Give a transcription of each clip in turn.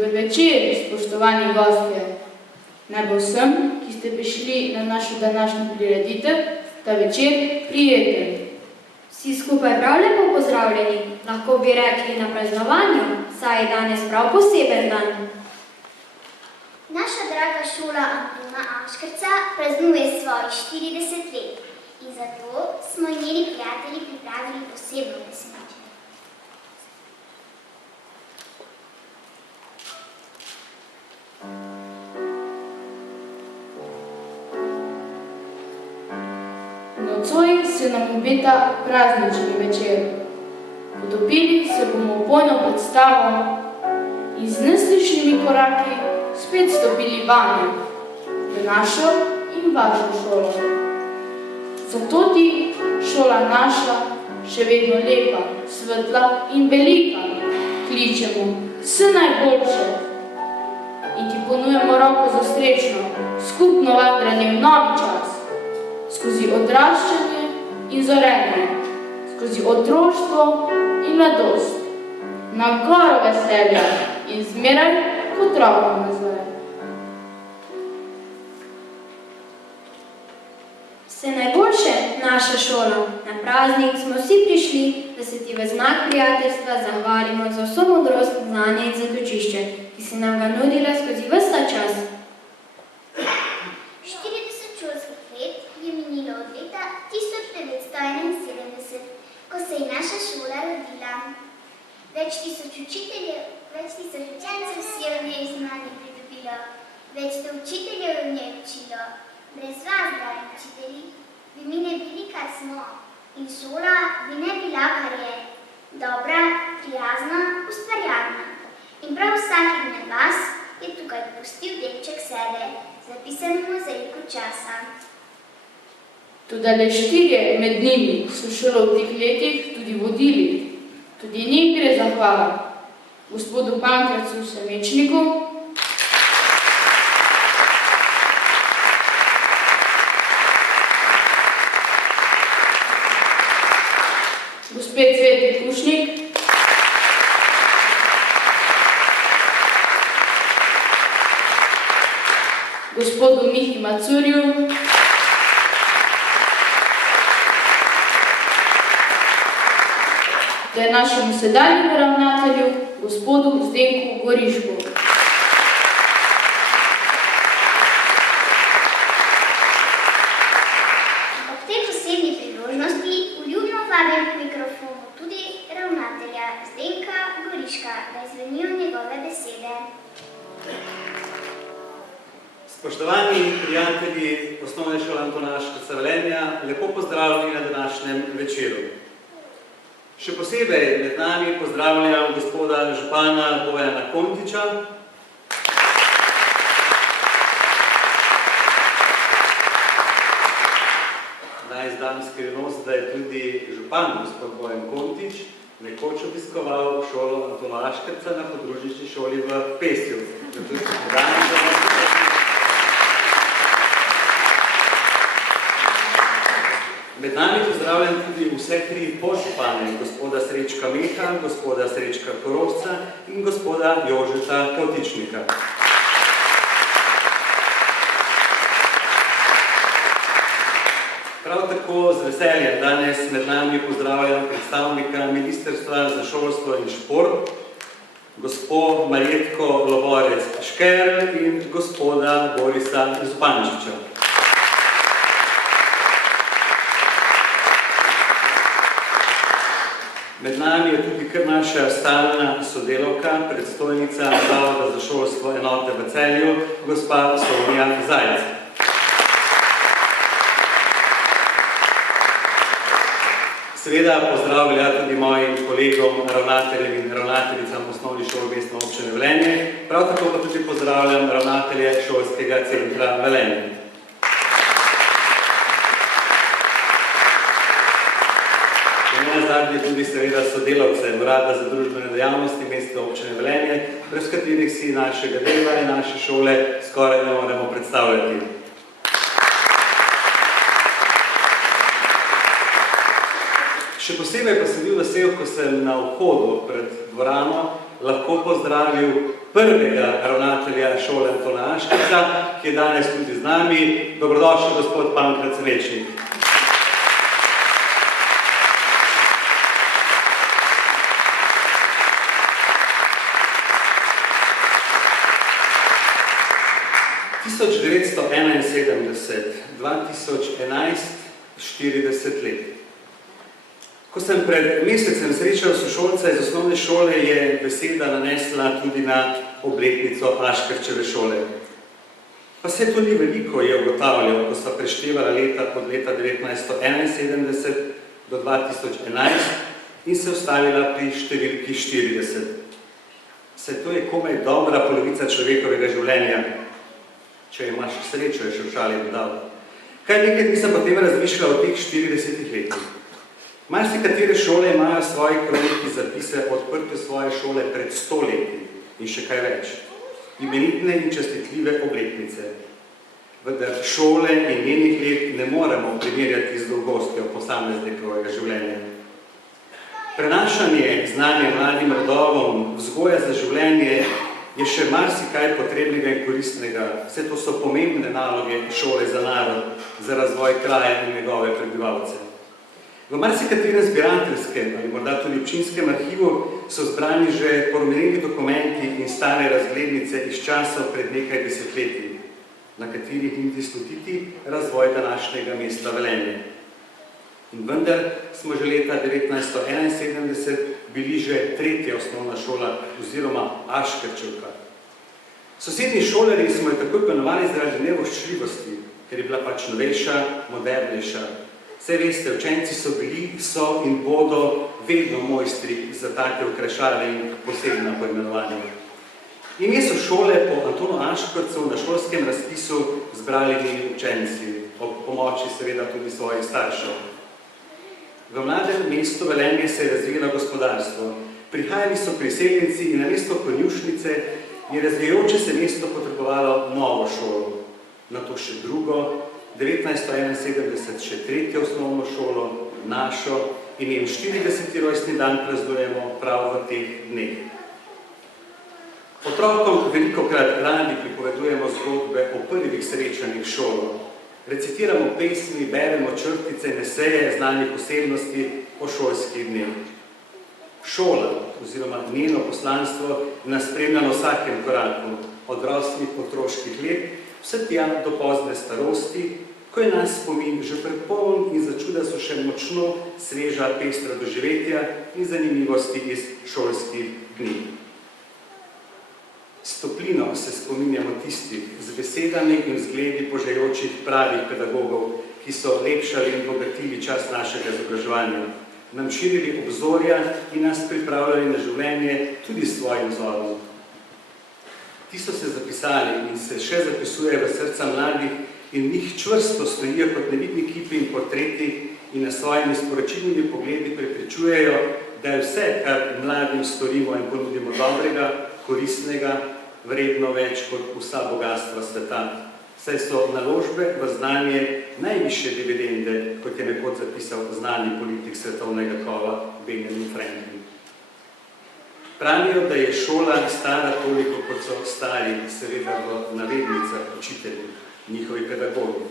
Dober večer, spoštovani gostje. Naj bo vsem, ki ste prišli na našo današnjo prireditev, ta večer prijeten. Vsi skupaj prav lepo pozdravljeni, lahko bi rekli na praznovanju, saj je danes prav poseben dan. Naša draga šola Antona Aškerca praznuje svojih 40 let in zato smo njeni prijatelji pripravili posebno presenečenje. Nocoj se nam obeta praznični večer. Potopili se bomo v bojno predstavo in z neslišnimi koraki spet stopili vanjo, v našo in vašo šolo. Zato ti, šola naša, še vedno lepa, svetla in velika, kličemo vse najboljše in ti ponujemo roko za srečno, skupno vandranje v novi čas, skozi odraščanje in zorenje, skozi otroštvo in mladost, na goro veselja in zmeraj kot otrokom nazaj. Vse najboljše, naša šola. Na praznik smo vsi prišli, da se ti v znak prijateljstva zahvalimo za vso modrost, znanje in zatočišče, ki si nam ga nudila skozi ves ta čas. 40 šolskih let je minilo od leta 1971, ko se je naša šola rodila. Več tisoč učiteljev, več tisoč učencev si je v njej znanje pridobilo, več sto učiteljev je v njej učilo. Brez vas, dragi učitelji, bi mi ne bili, kar smo, in šola bi ne bila, kar je. Dobra, prijazna, ustvarjalna. In prav vsak izmed vas je tukaj pustil delček sebe, zapisan v mozaiku časa. Toda le 4 med njimi so šolo v teh letih tudi vodili. Tudi njim gre zahvala gospodu Pankracu Semečniku, gospe Cveti Kušnik, gospodu Mihi Macurju, da je našemu sedanjemu ravnatelju, gospodu Zdenku Gorišku. Ob tej posebni priložnosti vljudno vabim k mikrofonu tudi ravnatelja Zdenka Goriška, da izvenijo njegove besede. Spoštovani prijatelji Osnovne šole Antona Aškerca Velenja, lepo pozdravljeni na današnjem večeru. Še posebej med nami pozdravljam gospoda župana Bojana Kontiča, naj izdam skrivnost, da je tudi župan gospod Bojan Kontič nekoč obiskoval šolo Antona Aškerca na podružnični šoli v Pesju. Med nami pozdravljam tudi vse 3 podžupane, gospoda Srečka Meha, gospoda Srečka Korošca in gospoda Jožeta Kavtičnika. Prav tako z veseljem danes med nami pozdravljam predstavnika Ministrstva za šolstvo in šport, gospo Marjetko Lovorec-Škerl in gospoda Borisa Zupančiča. Med nami je tudi kar naša stalna sodelavka, predstojnica Zavoda za šolstvo enote v Celju, gospa Sonja Zajec. Seveda pozdravlja tudi mojim kolegom, ravnateljem in ravnateljicam osnovnih šol Mestne občine Velenje, prav tako pa tudi pozdravljam ravnatelje šolskega centra Velenje. Zadnje tudi seveda sodelavce Urada za družbene dejavnosti Mestne občine Velenje, brez katerih si našega dela in naše šole skoraj ne moremo predstavljati. Še posebej pa sem bil vesel, ko sem na vhodu pred dvorano lahko pozdravil prvega ravnatelja šole Antona Aškerca, ki je danes tudi z nami. Dobrodošel, gospod Pankrat Srečnik. Tisoč 971, 2011, 40 let. Ko sem pred mesecem srečal sošolca iz osnovne šole, je beseda nanesla tudi na obletnico Aškerčeve šole. Pa se to ni veliko, je ugotavljal, ko sva preštevala leta od leta 1971 do 2011 in se ustavila pri številki 40. Se to je komaj dobra polovica človekovega življenja. Če imaš srečo, je še v šali dodal. Kaj nekaj dni sem potem razmišljala o teh 40 letih. Marsikatere šole imajo svoje kroniki zapise o odprtju svoje šole pred 100 leti in še kaj več. Imenitne in častitljive obletnice. Vendar šole in njenih let ne moremo primerjati z dolgostjo posameznikovega življenja. Prenašanje znanja mladim rodovom, vzgoja za življenje je še marsikaj potrebnega in koristnega. Vse to so pomembne naloge šole za narod, za razvoj kraja in njegove prebivalce. V marsikaterem zbirateljskem ali morda tudi občinskem arhivu so zbrani že porumenjeni dokumenti in stare razglednice iz časov pred nekaj desetletij, na katerih niti slutiti razvoj današnjega mesta Velenje. In vendar smo že leta 1971 bili že tretja osnovna šola oziroma Aškerčevka. Sosednji šolarji smo jo takoj poimenovali zaradi nevoščljivosti, ker je bila pač novejša, modernejša. Saj veste, učenci so bili, so in bodo vedno mojstri za take okrašave in posebna poimenovanja. Ime so šole po Antonu Aškercu na šolskem razpisu zbrali njeni učenci, ob pomoči seveda tudi svojih staršev. V mladem mestu Velenje se je razvijalo gospodarstvo. Prihajali so priseljenci in namesto konjušnice je razvijajoče se mesto potrebovalo novo šolo. Nato še drugo, 1971 še tretjo osnovno šolo, našo, in njen 40. rojstni dan praznujemo prav v teh dneh. Otrokom velikokrat radi pripovedujemo zgodbe o prvih srečanjih šolo. Recitiramo pesmi, beremo črtice in eseje znanih osebnosti o šolskih dneh. Šola oziroma njeno poslanstvo nas spremlja na vsakem koraku, od rosnih otroških let vse tja do pozne starosti, ko je nas spomin že prepoln in začuda so še močno sveža pestra doživetja in zanimivosti iz šolskih dni. S toplino se spominjamo tistih z besedami in vzgledi požajočih pravih pedagogov, ki so lepšali in bogatili čas našega izobraževanja, nam širili obzorja in nas pripravljali na življenje tudi s svojim vzorom. Ti so se zapisali in se še zapisujejo v srca mladih in v njih čvrsto stojijo kot nevidni kipi in portreti in na svojimi sporočilnimi pogledi prepričujejo, da je vse, kar mladim storimo in ponudimo dobrega, koristnega, vredno več kot vsa bogatstva sveta. Saj so naložbe v znanje najvišje dividende, kot je nekoč zapisal znani politik svetovnega kova Benjamin Franklin. Pravijo, da je šola stara toliko, kot so stari, seveda v navednicah učitelji, njihovi pedagogi.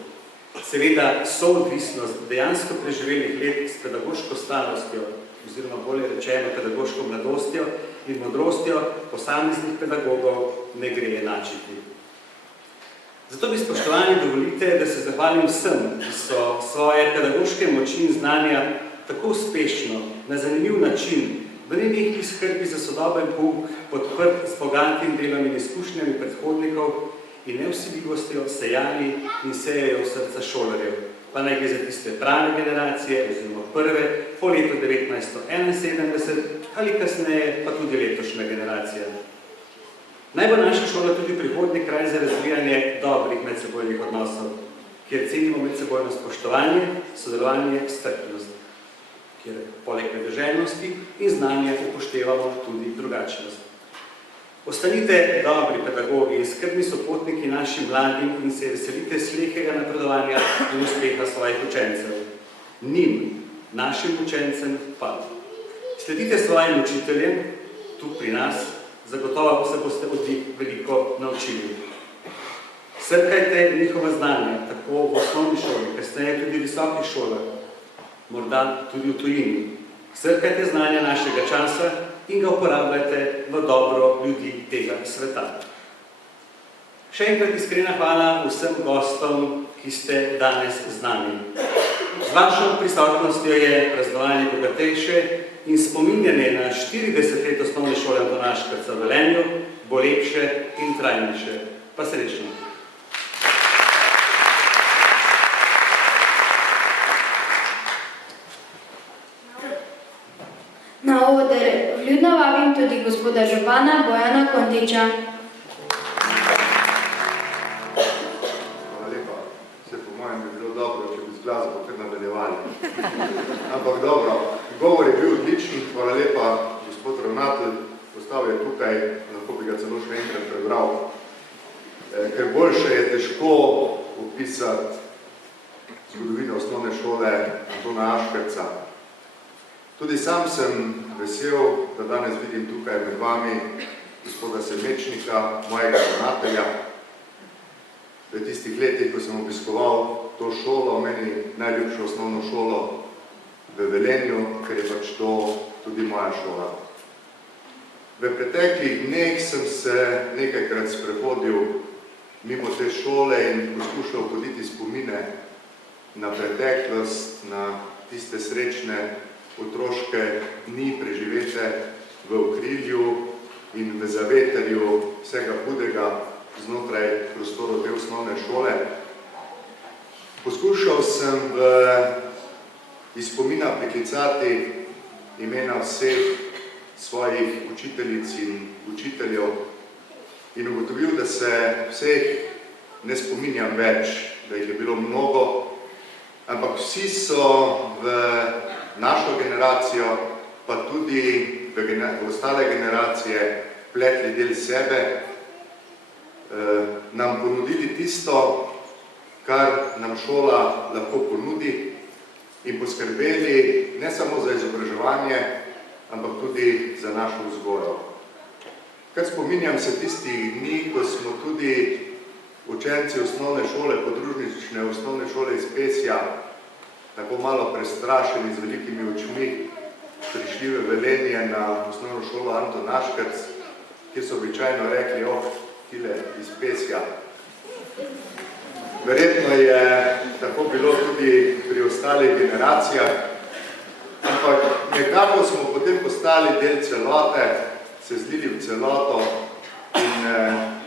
Seveda soodvisnost dejansko preživelih let s pedagoško starostjo, oziroma bolje rečeno pedagoško mladostjo in modrostjo posameznih pedagogov ne gre enačiti. Zato bi, spoštovani, dovolite, da se zahvalim vsem, ki so svoje pedagoške moči in znanja tako uspešno, na zanimiv način, v nenehni skrbi za sodoben pouk, podprt s bogatim delom in izkušnjami predhodnikov in nevsiljivostjo sejali in sejajo v srca šolarjev, pa naj gre za tiste prave generacije, oziroma prve, po letu 1971 ali kasneje, pa tudi letošnja generacija. Naj bo naša šola tudi prihodnji kraj za razvijanje dobrih medsebojnih odnosov, kjer cenimo medsebojno spoštovanje, sodelovanje, strpnost, kjer poleg vedoželjnosti in znanja upoštevamo tudi drugačnost. Ostanite dobri pedagogi in skrbni sopotniki našim mladim in se veselite slehega napredovanja in uspeha svojih učencev. Njim, našim učencem pa. Sledite svojim učiteljem, tu pri nas, Zagotovo se boste od njih veliko naučili. Srkajte njihova znanja, tako v osnovni šoli, kasneje tudi v visokih šolah, morda tudi v tujini. Srkajte znanja našega časa in ga uporabljajte v dobro ljudi tega sveta. Še enkrat iskrena hvala vsem gostom, ki ste danes z nami. Z vašo prisotnostjo je praznovanje bogatejše in spominjanje na 40 let osnovne šole Antona Škrca v Velenju bo lepše in trajnejše. Pa srečno! Na oder vljudno vabim tudi gospoda župana Bojana Kontiča. Hvala lepa. Vse po mojem bi bilo dobro, če bi z glasbo kar nadaljevali. Ampak dobro, govor je bil odličen. Hvala lepa, gospod ravnatelj. Postal je tukaj, lahko bi ga celo še enkrat prebral. Ker boljše je težko opisati zgodovino osnovne šole Antona Škrca. Tudi sam sem vesel, da danes vidim tukaj med vami gospoda Semečnika, mojega ravnatelja. V tistih letih, ko sem obiskoval to šolo, meni najljubšo osnovno šolo v Velenju, ker je pač to tudi moja šola. V preteklih dneh sem se nekajkrat sprehodil mimo te šole in poskušal hoditi spomine na preteklost, na tiste srečne otroške dni preživete v okrilju in v zavetrju vsega hudega znotraj prostorov te osnovne šole. Poskušal sem iz spomina priklicati imena vseh svojih učiteljic in učiteljev in ugotovil, da se vseh ne spominjam več, da jih je bilo mnogo, ampak vsi so v našo generacijo, pa tudi v ostale generacije pletli del sebe, nam ponudili tisto, kar nam šola lahko ponudi in poskrbeli ne samo za izobraževanje, ampak tudi za našo vzgojo. Kar spominjam se tistih dni, ko smo tudi učenci osnovne šole, podružnične osnovne šole iz Pesja, tako malo prestrašeni z velikimi očmi, prišli v Velenje na osnovno šolo Anton Škrc, kjer so običajno rekli, tile iz Pesja. Verjetno je tako bilo tudi pri ostalih generacijah, ampak nekako smo potem postali del celote, se zlili v celoto in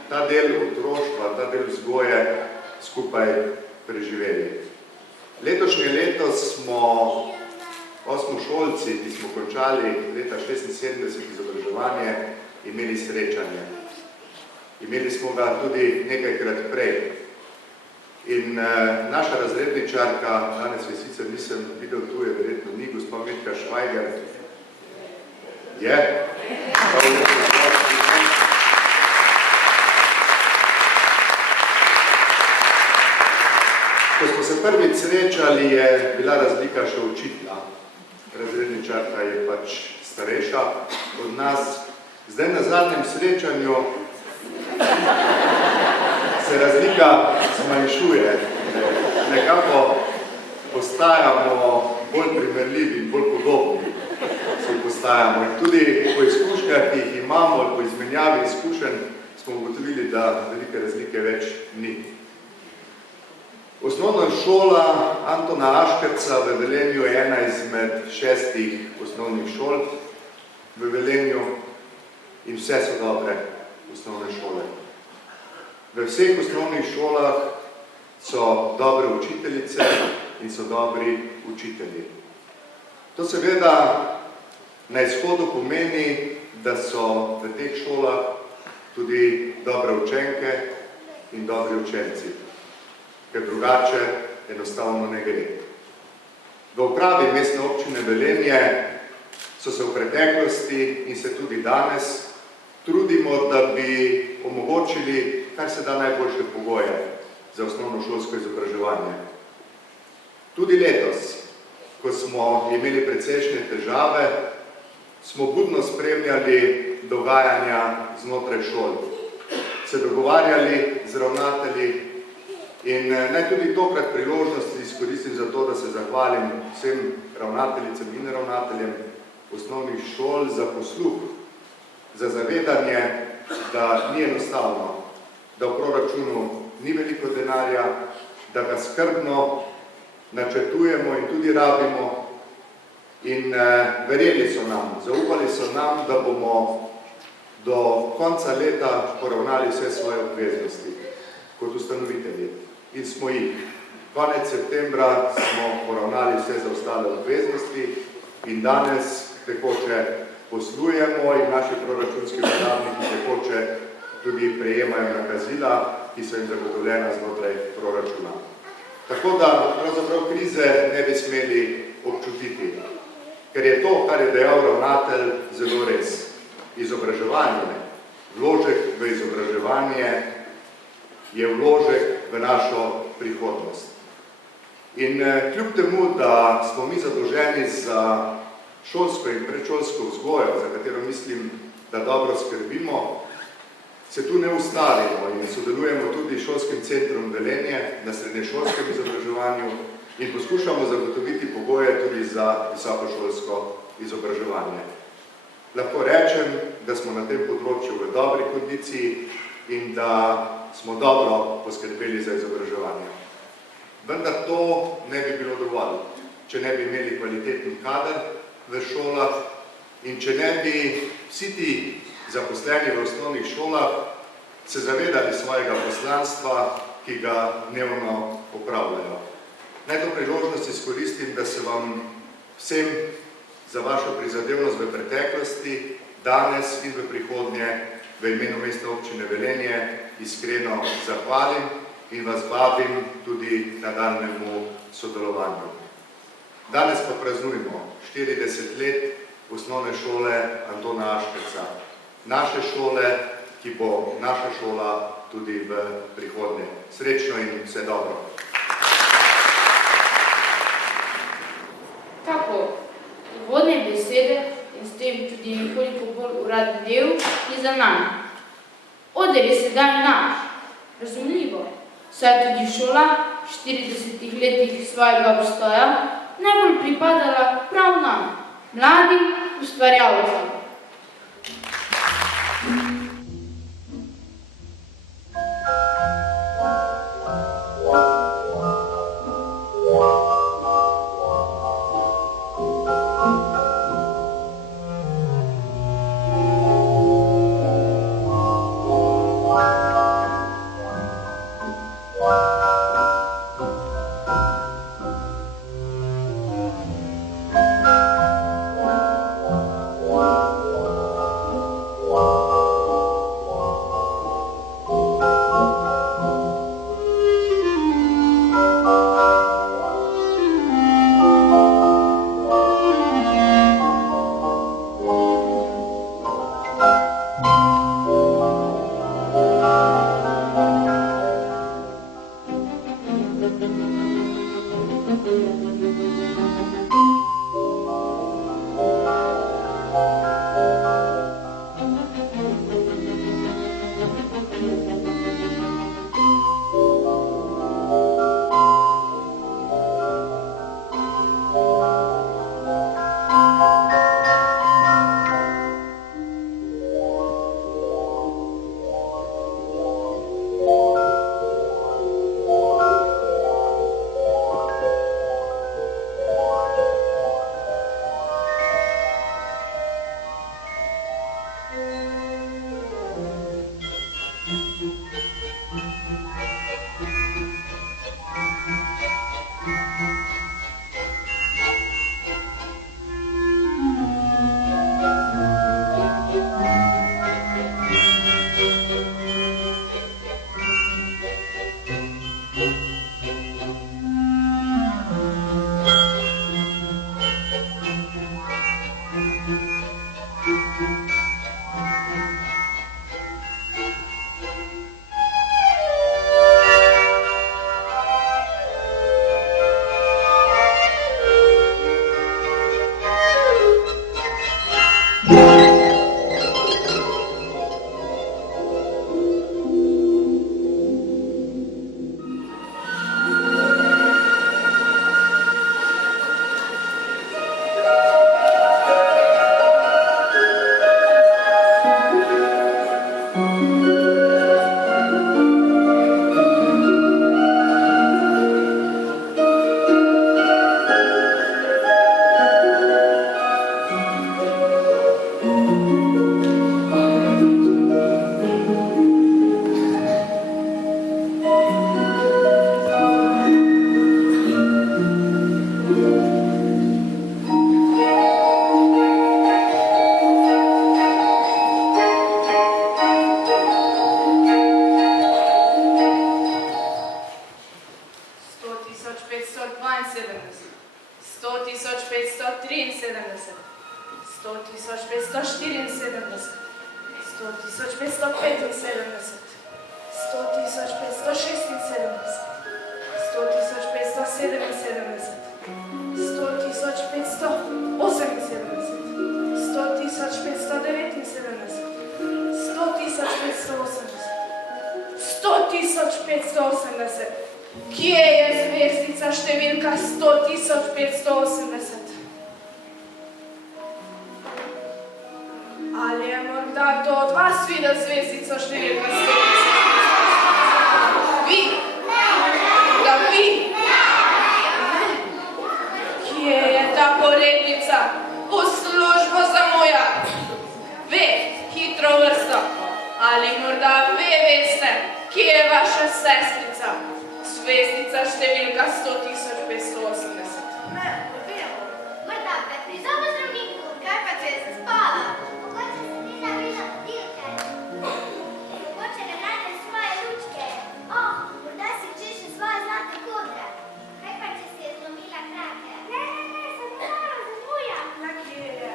ta del otroštva, ta del vzgoje skupaj preživeli. Letošnje leto smo osmošolci, ki smo končali leta 1976 izobraževanje, imeli srečanje. Imeli smo ga tudi nekajkrat prej. In naša razredničarka, danes je sicer nisem videl, tu je verjetno ni, gospa Metka Švajger. Je? Ko smo se prvič srečali, je bila razlika še očitna. Razredničarka je pač starejša od nas. Zdaj na zadnjem srečanju se razlika zmanjšuje. Nekako postajamo bolj primerljivi in bolj podobni. Se postajamo. In tudi po izkušnjah, ki jih imamo, po izmenjavi izkušenj, smo ugotovili, da velike razlike več ni. Osnovna šola Antona Škrca v Velenju je ena izmed 6 osnovnih šol v Velenju in vse so dobre osnovne šole. V vseh osnovnih šolah so dobre učiteljice in so dobri učitelji. To seveda na izhodu pomeni, da so v teh šolah tudi dobre učenke in dobri učenci, ker drugače enostavno ne gre. V upravi mestne občine Velenje so se v preteklosti in se tudi danes trudimo, da bi omogočili kar se da najboljše pogoje za osnovnošolsko izobraževanje. Tudi letos, ko smo imeli precejšnje težave, smo budno spremljali dogajanja znotraj šol. Se dogovarjali z ravnatelji in naj tudi tokrat priložnosti izkoristim za to, da se zahvalim vsem ravnateljicam in ravnateljem osnovnih šol za posluh, za zavedanje, da ni enostavno, da v proračunu ni veliko denarja, da ga skrbno načrtujemo in tudi rabimo in verjeli so nam, zaupali so nam, da bomo do konca leta poravnali vse svoje obveznosti kot ustanovitelji. In smo jih. Konec septembra smo poravnali vse zaostale obveznosti in danes tekoče poslujemo in naši proračunski uporabniki tekoče tudi prejemajo nakazila, ki so jim zagotovljena znotraj proračuna. Tako da pravzaprav krize ne bi smeli občutiti, ker je to, kar je dejal ravnatelj, zelo res. Izobraževanje, vložek v izobraževanje je vložek v našo prihodnost. In kljub temu, da smo mi zadolženi za šolsko in predšolsko vzgojo, za katero mislim, da dobro skrbimo, se tu ne ustavimo in sodelujemo tudi s šolskim centrom Velenje na srednješolskem izobraževanju in poskušamo zagotoviti pogoje tudi za visokošolsko izobraževanje. Lahko rečem, da smo na tem področju v dobri kondiciji in da smo dobro poskrbeli za izobraževanje. Vendar to ne bi bilo dovolj, če ne bi imeli kvaliteten kader v šolah in če ne bi vsi ti zaposleni v osnovnih šolah se zavedali svojega poslanstva, ki ga dnevno opravljajo. Naj to priložnost izkoristim, da se vam vsem za vašo prizadevnost v preteklosti, danes in v prihodnje v imenu Mestne občine Velenje iskreno zahvalim in vas vabim tudi nadaljnjemu sodelovanju. Danes pa praznujemo 40 let osnovne šole Antona Aškerca. Naše šole, ki bo naša šola tudi v prihodnje. Srečno in vse dobro. Tako, uvodne besede in s tem tudi nekoliko bolj uradni del je za nami. Oder je sedaj naš, razumljivo, saj tudi šola v 40 letih svojega obstoja najbolj pripadala prav nam, mladim ustvarjalcem. 573, 100.574, 100.575, 100.576, 100.577, 100.578, 100.579, 100.580. Kje je zvezdica številka 100.580? Ali je morda kdo od vas videl zvezdico številka 100.580? Vi? Da vi? Kje je ta porednica? V službo zamuja. Ve, hitro vrsto. Ali morda ve veste, kje je vaša sestrica? Zvezdica številka 100.580. Ne vemo. Morda pa pri zobozdravniku, kaj pa če je zaspala? Mogoče se ni navila budilke. Mogoče ne najde svoje lučke. Morda si češe svoje zlate kodre. Kaj pa če si je zlomila krake? Ne, se malo zamuja. Na kje je?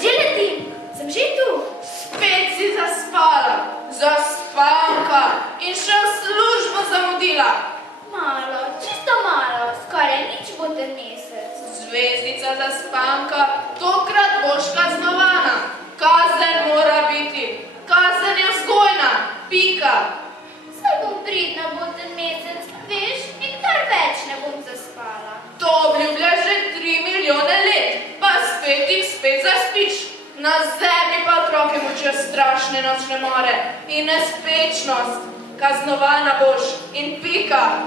Že letim. Sem že tu. Spet si zaspala. Zaspanka. In še v službo zamudila. Malo, čisto malo, skoraj nič bo ten mesec. Zvezdica zaspanka, tokrat boš kaznovana. Kazen mora biti. Kazen je vzgojna. Pika. Saj bom pridna bo ten mesec, veš, nikdar več ne bom zaspala. To obljublja že 3 milijone let, pa spet jih zaspiš. Na zemlji pa otroke mučijo strašne nočne more in nespečnost. Kaznovana boš in pika.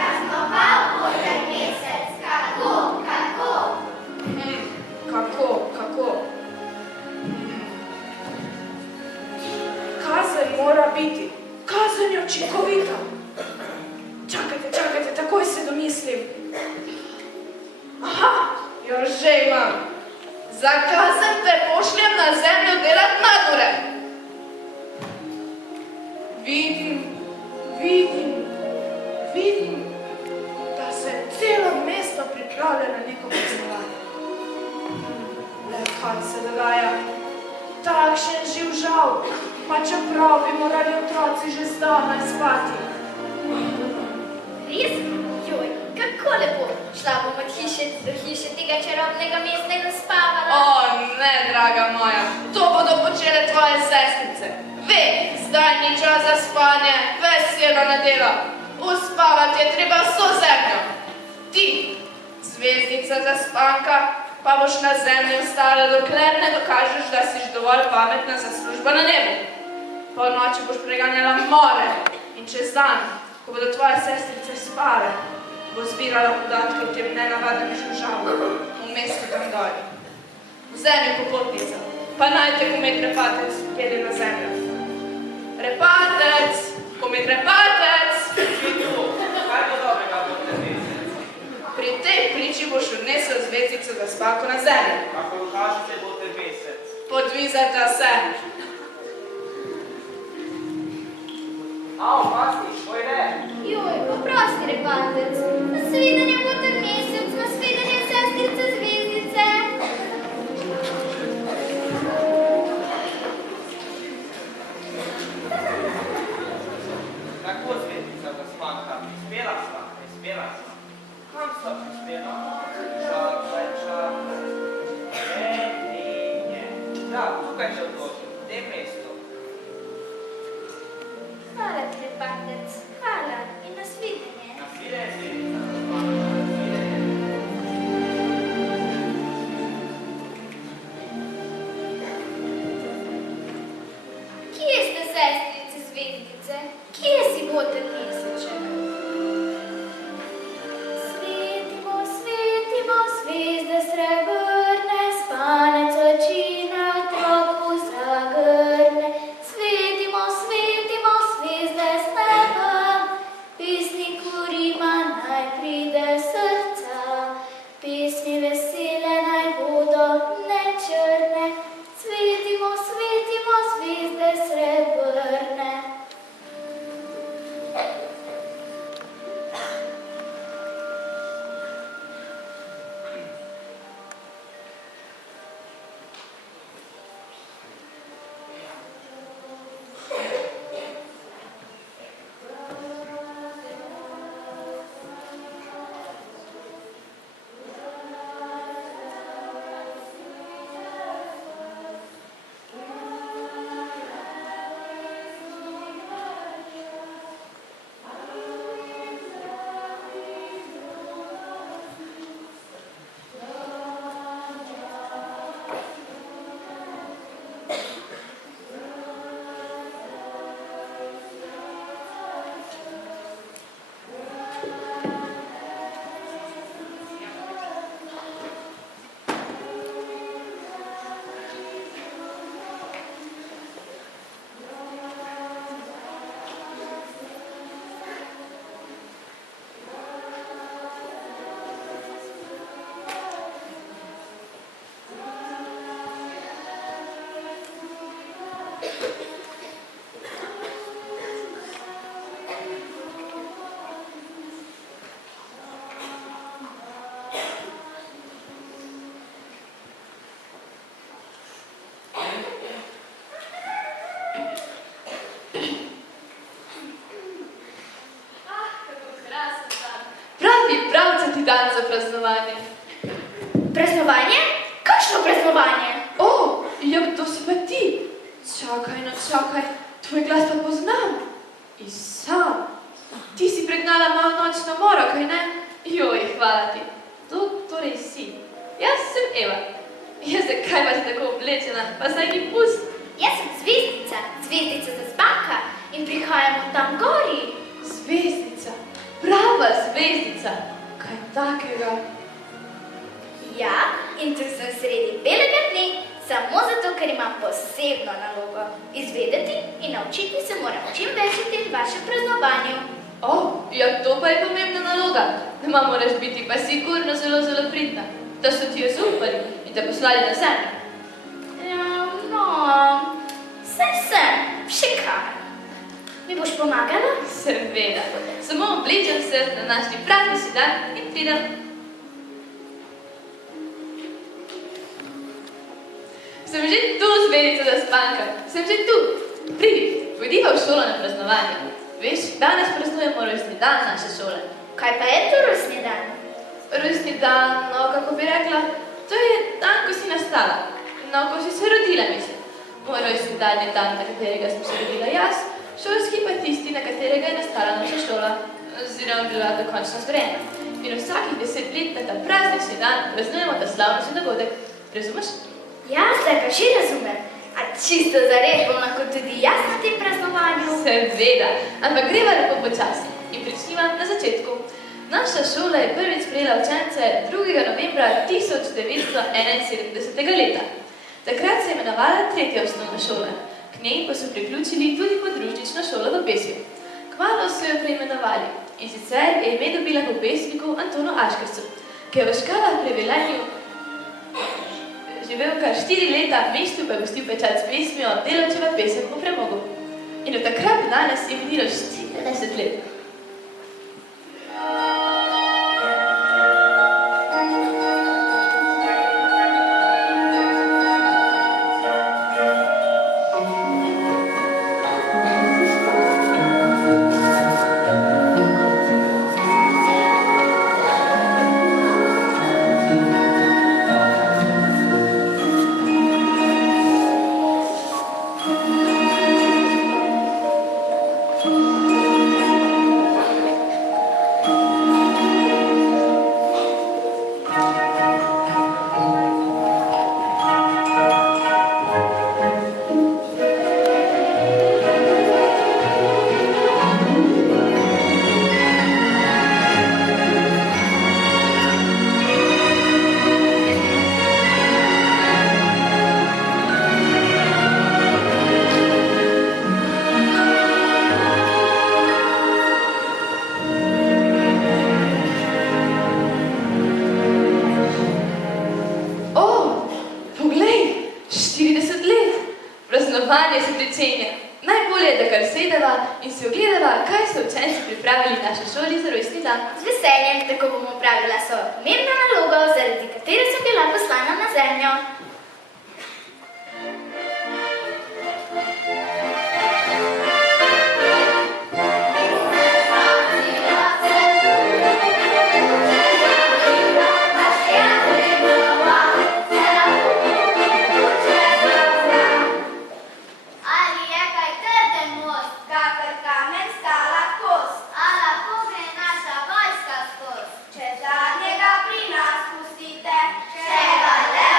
Kaznoval bo ten mesec, kako? Kako? Kazen mora biti. Kazen je učinkovita. Čakajte, takoj se domislim. Aha, jo že imam. Za kazen te pošljem na zemljo delat nadure. Vidim, da se celo mesto pripravlja na neko kaznovanje. Le kaj se dogaja? Takšen živžav, pa čeprav bi morali otroci že zdavnaj spati. Res? Joj, kako lepo. Šla bom od hiše do hiše tega čarobnega mesta in uspavala. O, ne, draga moja, to bodo počele tvoje sestrice. Ve, zdaj ni čas za spanje, ves jelo na delo. Uspavati je treba vso zemljo. Ti, zvezdica zaspanka, pa boš na zemlji ostala, dokler ne dokažeš, da si dovolj pametna za službo na nebu. Po noči boš preganjala more in čez dan, ko bodo tvoje sestrice spale, bo zbirala podatke o tem nenavadnem živžavu v mestu tam dolje. Vzemi popotnico, pa najte komet repatec, pelje na zemljo. Repatec, komet repatec! Kaj bo dobrega bo ten mesec? Pri tej priči boš odnesel zvezdico za spako na zemljo. Kako kažete bo ten mesec? Podvizajta se. Pasti, tvoj ne. Joj, poprosti, repatec. Nasvidenje bo ten mesec, nasvidenje sestrice zvezdice. Tako zvezdica zaspanka, prispela sva. Kam sva prispela? Čak. Ne. Da, tukaj če odložim, v tem mestu. Hvala ti, repatec. Hvala in nasvidenje. Nasvidenje, zvezdica zaspanka, nasvidenje. Kje ste sestrice zvezdice? Kje si bo ten meseček? Svetimo, zvezde srebrne, spanec oči na otroku zagrne. Svetimo, zvezde z neba, pesniku Rima naj pride srca. Pesmi vesele naj bodo ne črne. Svetimo, zvezde srebrne. praznovanje. Praznovanje? Kakšno praznovanje? O, ja, kdo si pa ti? Čakaj, no čakaj, tvoj glas pa poznam. Sam, ti si pregnala malo nočno moro, kaj ne? Joj, hvala ti. To torej si. Jaz sem Eva. Ja, zakaj pa si tako oblečena? Pa zdaj mi pust. Jaz sem zvezdnica, zvezdnica zaspanka in prihajam od tam gori. Zvezdnica, prava zvezdnica. Kaj takega? Ja, in tu sem sredi belega dne, samo zato, ker imam posebno nalogo. Izvedeti in naučiti se moram čim več o tem vašem praznovanju. O, ja, to pa je pomembna naloga. Doma moraš biti pa sigurno zelo, zelo pridna. Da so ti jo zaupali in te poslali na zemljo. No, saj sem, še kaj. Mi boš pomagala? Seveda. Samo oblečem se na današnji praznični dan in pridem. Sem že tu, zvezdica zaspanka. Sem že tu. Pridi, pojdiva v šolo na praznovanje. Veš, danes praznujemo rojstni dan naše šole. Kaj pa je to rojstni dan? Rojstni dan, no, kako bi rekla, to je dan, ko si nastala. No, ko si se rodila, mislim. Moj rojstni dan je dan, na katerega sem se rodila jaz, šolski pa tisti, na katerega je nastala naša šola, oziroma bila dokončno zgrajena. In vsakih 10 let na ta praznični dan praznujemo ta slavnostni dogodek. Razumeš? Ja, zdaj pa že razumem. A čisto zares bom lahko tudi jaz na tem praznovanju? Seveda, ampak greva lepo počasi in pričniva na začetku. Naša šola je prvič sprejela učence 2. novembra 1971. leta. Takrat se je imenovala 3. osnovna šola. K njej pa so priključili tudi podružnično šolo v Pesju. Kmalu so jo preimenovali in sicer je ime dobila po pesniku Antonu Aškercu, ki je v škalah pri Velenju živel kar 4 leta, v mestu pa je gostil pečat s pesmijo Delavčeva pesem o premogu. In od takrat do danes je minilo 40 let. Praznovanje se pričenja. Najbolje je, da kar sedeva in si ogledava, kaj so učenci pripravili naši šoli za rojstni dan. Z veseljem, tako bom opravila svojo pomembno nalogo, zaradi katere sem bila poslana na zemljo. Če zadnjega pri nas pustite, če ga le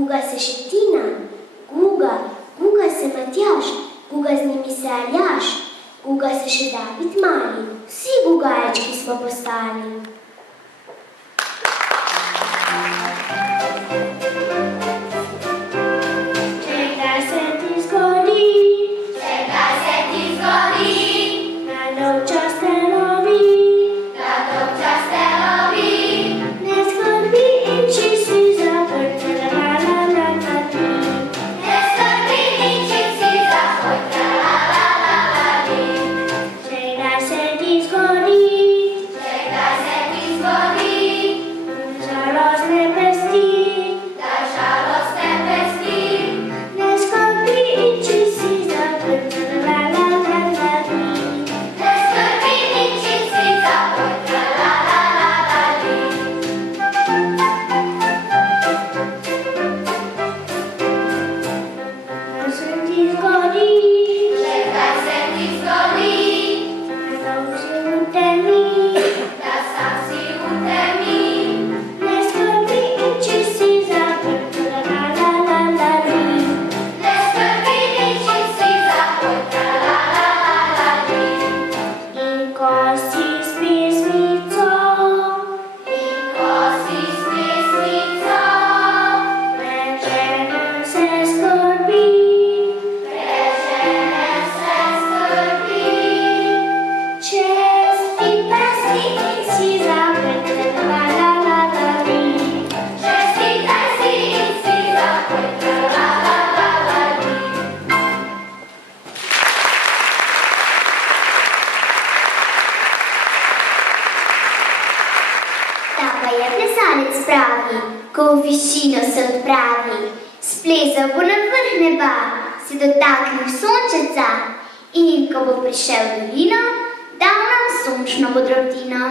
guga se še Tina, guga se Matjaž, guga z njimi se Aljaž, guga se še David Mali, vsi gugaječki smo postali. Čekaj se ti zgodi, na dolg čas te lovi, ne skrbi in či si zaprt, la la la la ti. Čekaj se ti zgodi, žalost ne pesti, ne skrbi in či si zaprt, la la la la ti. Čekaj se ti zgodi, da vsi v temi, ne skrbi in či si zaprt, la la la la ti. In ko si s pesmico, prežene se skrbi, čez ti pesti in si zaprt, la la la la ti. Ta pa je plesalec pravi, ko v višino se odpravi. Splezal bo na vrh neba, se dotaknil sončeca in ko bo prišel v dolino, dal nam sončno bodrotino.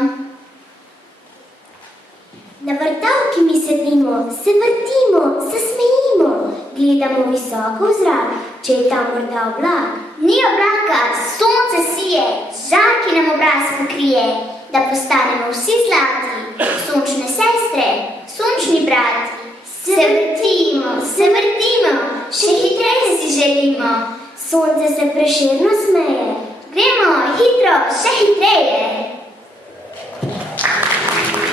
Na vrtavki mi sedimo, se vrtimo, se smejimo, gledamo visoko v zrak, če je tam morda oblak. Ni oblaka, sonce sije, žarki nam obraz pokrije, da postanemo vsi zlati, sončne sestre, sončni brati. Se vrtimo, še hitreje si želimo, sonce se prešerno smeje, gremo hitro, še hitreje. Thank you.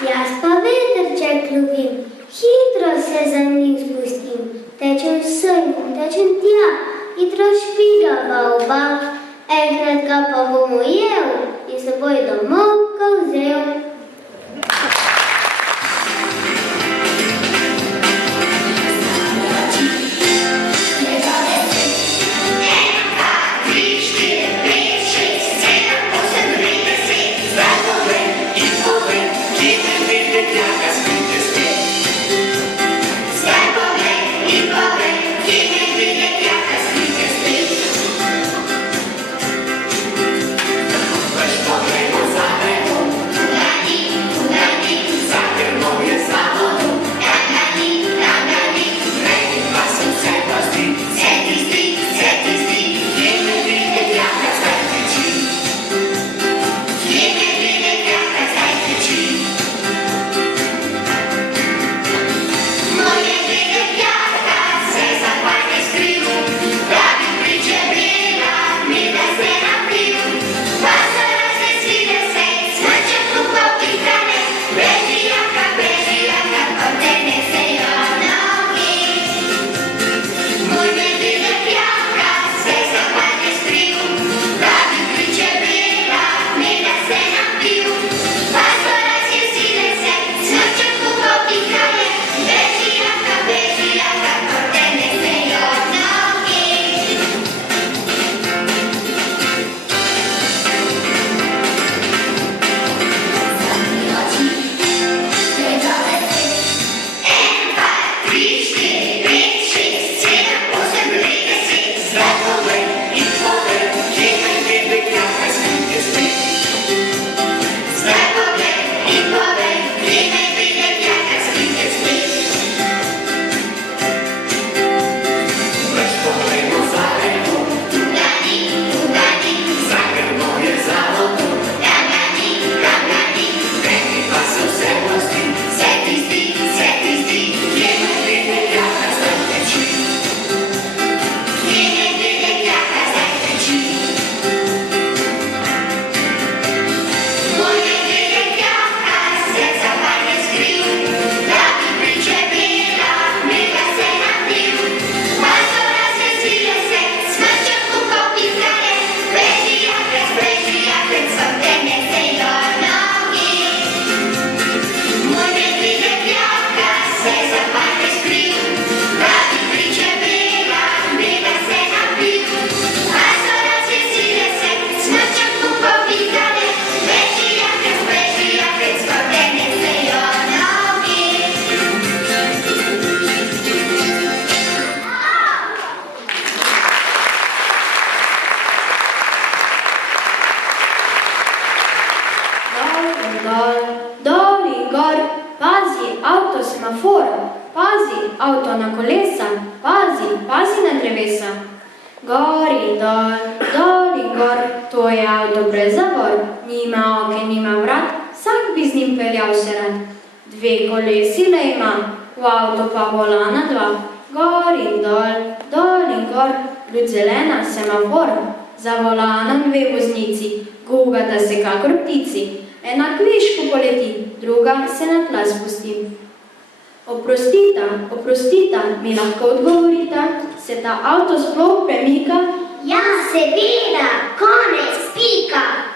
Jaz pa vetrček lovim, hitro se za njim spustim. Tečem sem, tečem tja, hitro špigava oba. Enkrat ga pa bom ujel in s seboj domov ga vzel. Avto na kolesa, pazi na drevesa. Gor in dol, dol in gor, to je avto brez zavor. Nima oken, nima vrat, vsak bi z njim peljal se rad. Dve kolesi le ima, v avto pa volana dva. Gor in gor, luč zelena, semafor. Za volanom dve voznici, gugata se kakor ptici. Ena kvišku poleti, druga se na tla spusti. Oprostita, mi lahko odgovorita, se ta avto sploh premika? Ja, seveda, konec, pika.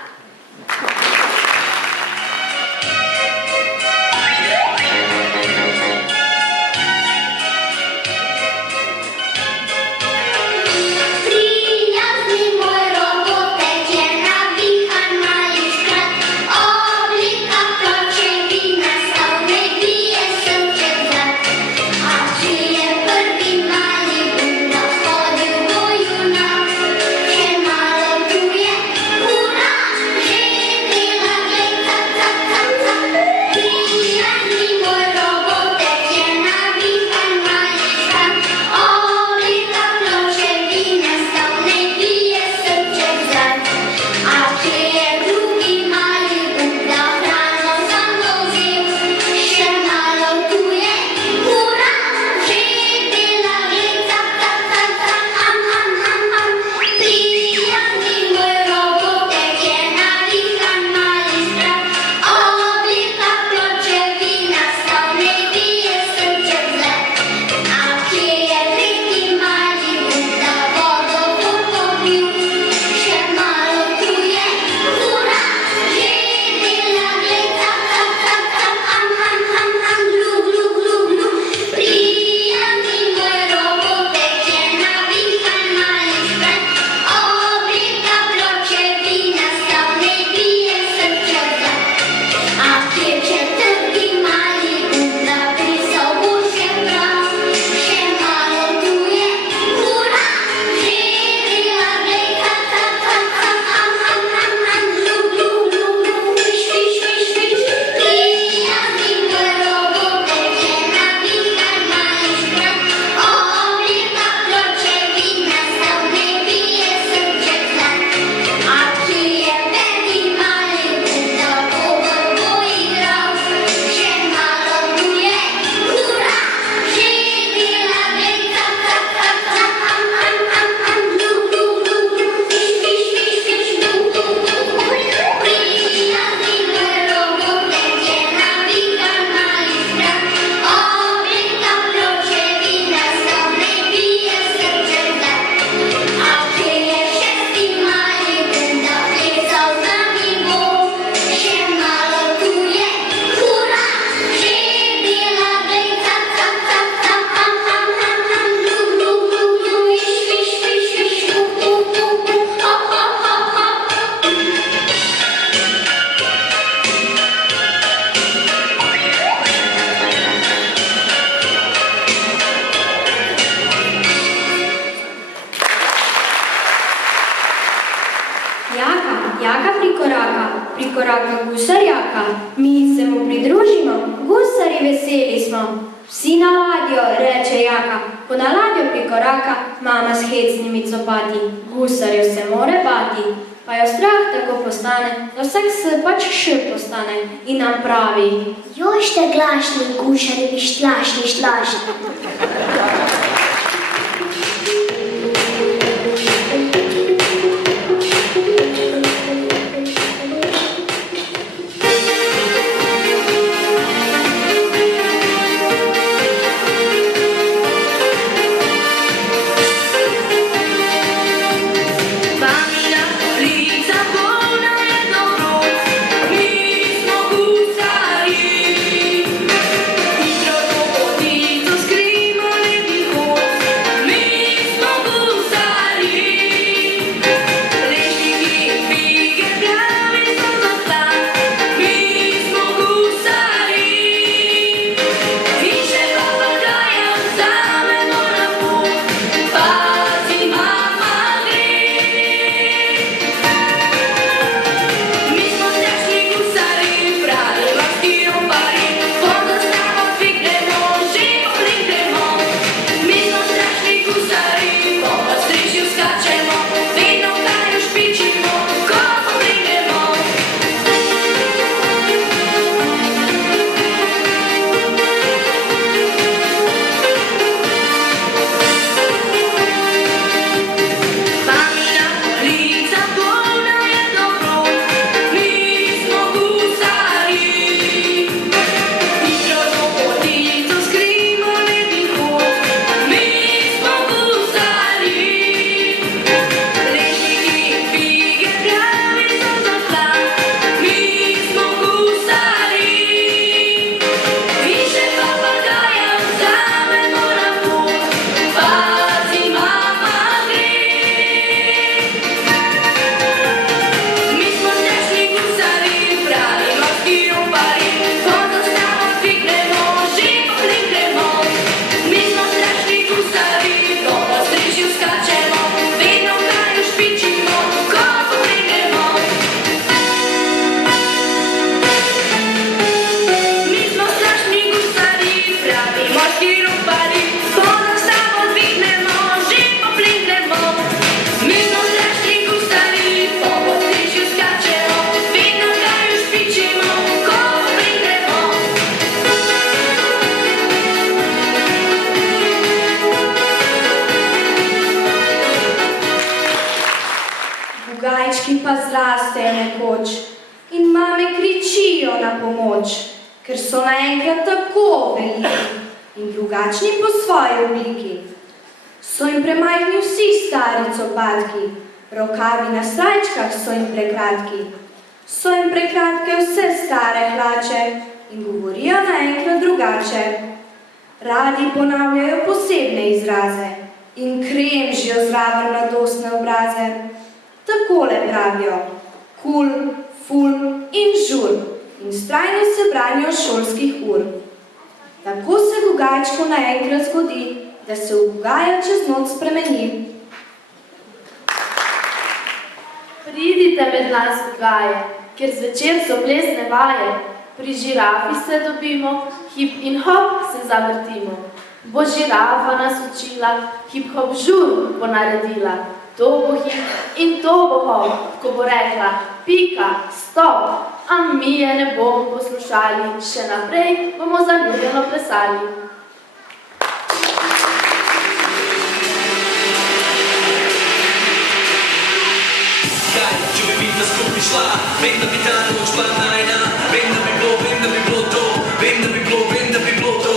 gusarjaka. Mi se mu pridružimo, gusari veseli smo. Vsi na ladjo, reče Jaka, ko na ladjo prikoraka, mama s hecnimi copati. Gusarju se more bati, pa jo strah tako postane, da vsak se pač še postane in nam pravi: Jošte glašni, gušari bi štlašni, štlašni. Gajčki pa zrastejo nekoč in mame kričijo na pomoč, ker so naenkrat tako veliki in drugačni po svoji obliki. So jim premajhni vsi stari copatki, rokavi na srajčkah so jim prekratki. So jim prekratke vse stare hlače in govorijo naenkrat drugače. Radi ponavljajo posebne izraze in kremžijo zraven mladostne obraze. Takole pravijo: kul, ful in žur in vztrajno se branijo šolskih ur. Tako se Gugajčku naenkrat zgodi, da se v Gugaja čez noč spremeni. Pridite med nas Gugaje, ker zvečer so plesne vaje. Pri žirafi se dobimo, hip in hop se zavrtimo. Bo žirafa nas učila, hip hop žur bo naredila. To bo hip in to bo hop, ko bo rekla pika, stop, a mi je ne bomo poslušali, še naprej bomo zaljubljeno plesali. Kaj, če bi vidna skupaj šla, vem, da bi ta noč bila najna, vem, da bi bilo to, vem, da bi bilo to.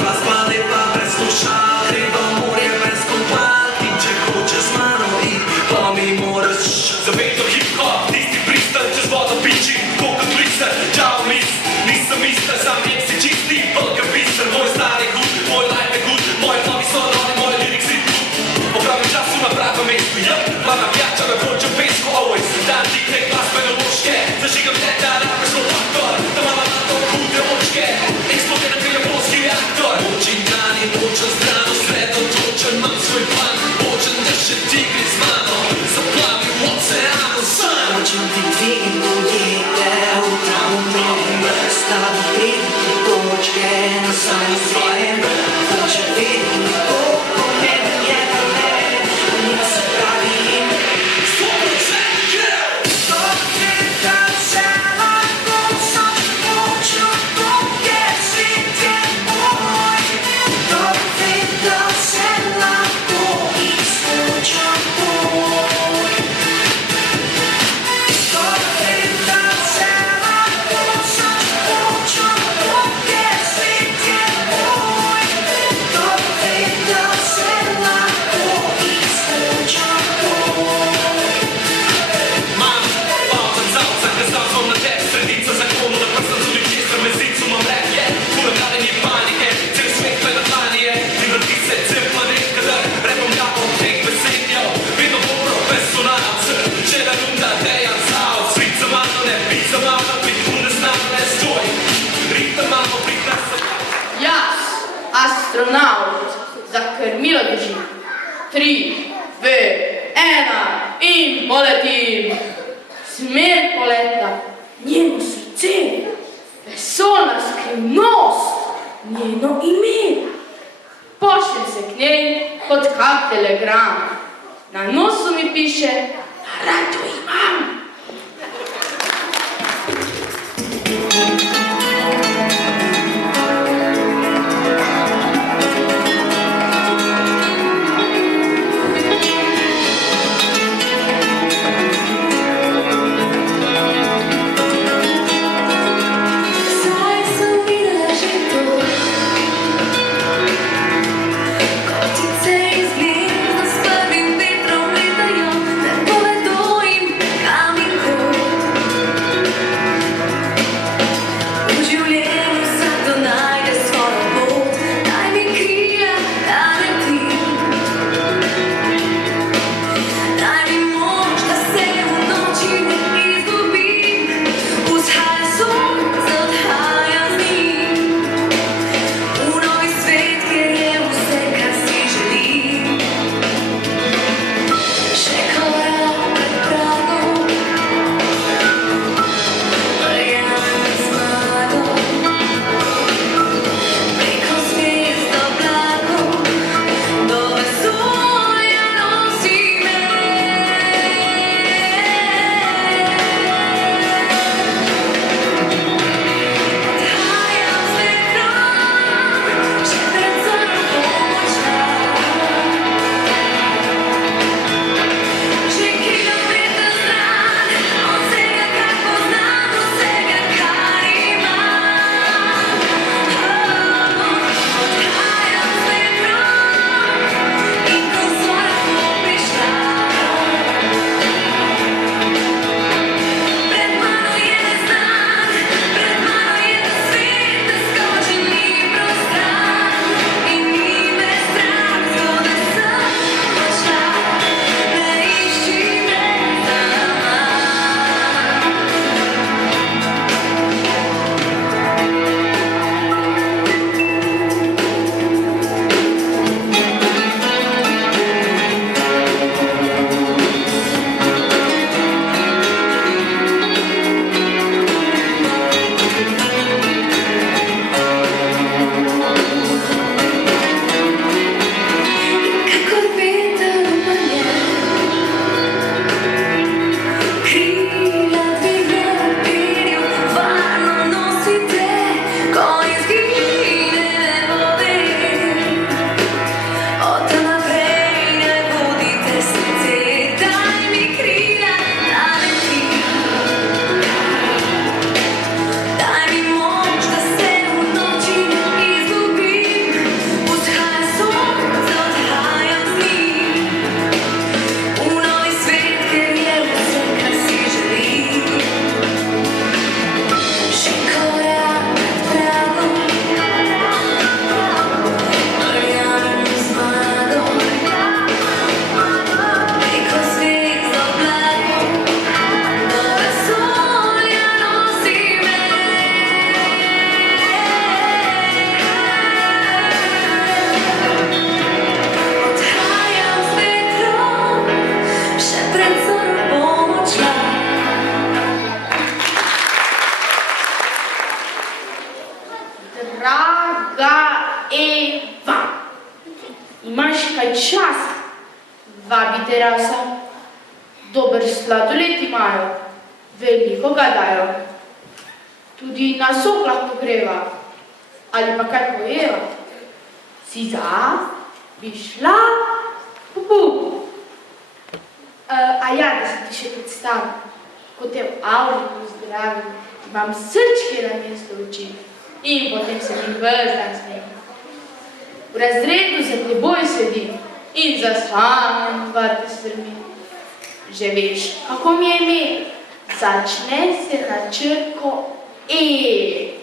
Glasba lepa brez slušal, treba morje brez kompal, in če hočeš z mano iti, pa mi moraš zavedo hip-hop, tisti pristan, čez vodo piči, tako kot blister, čau list, nisem mister, sam vek si čisti, velika biser, moj stari hud, moj life je good, moji novi so rodi, moj lirik si tu, po pravem času na pravem mestu, ja, pa navijača me hoče pesku, always, dan ti te glasbene ložke, zažigam te da 3, 2, 1 in poletim. Smer poleta, njeno srce, vesolna skrivnost, njeno ime. Pošljem se k njej kot kak telegram. Na nosu mi piše, da rado imam. Vabite rasa, dober sladoled imajo, veliko ga dajo. Tudi na sok lahko greva, ali pa kaj pojeva. Si za, bi šla, pupu. A ja, da se ti še predstavim, ko te v avli pozdravim, imam srčke na mesto oči in potem se mi ves dan smehim. V razredu za teboj sedim in za samem vate strmi. Že veš, kako mi je ime? Začne se na črko E.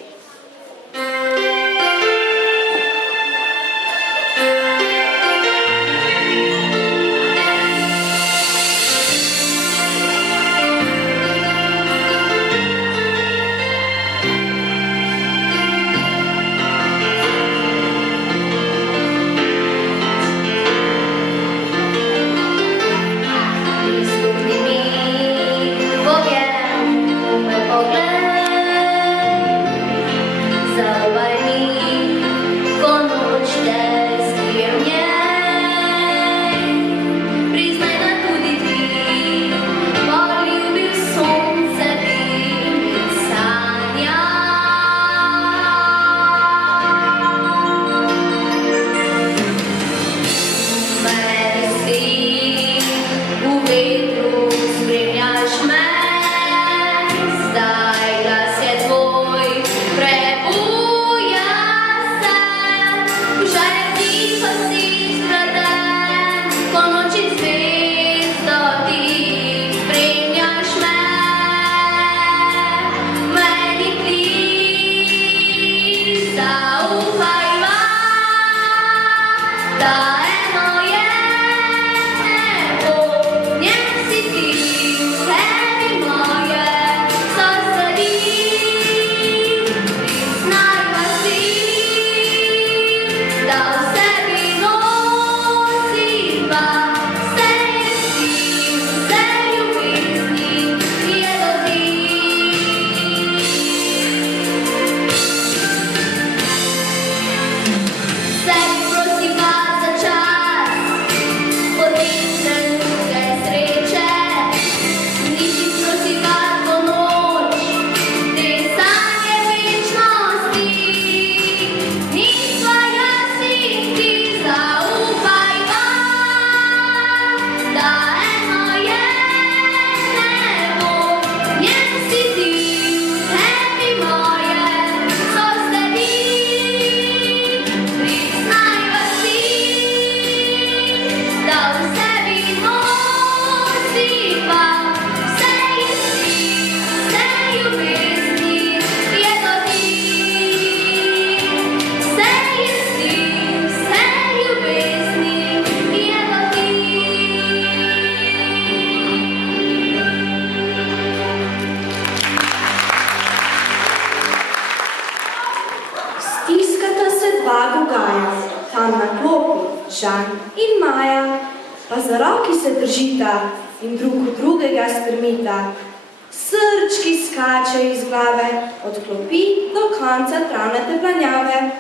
dva Gogaja, tam na klopi Žan in Maja, pa za roki se držita in drug od drugega strmita. Srčki skačejo iz glave, od klopi do konca travnate planjave.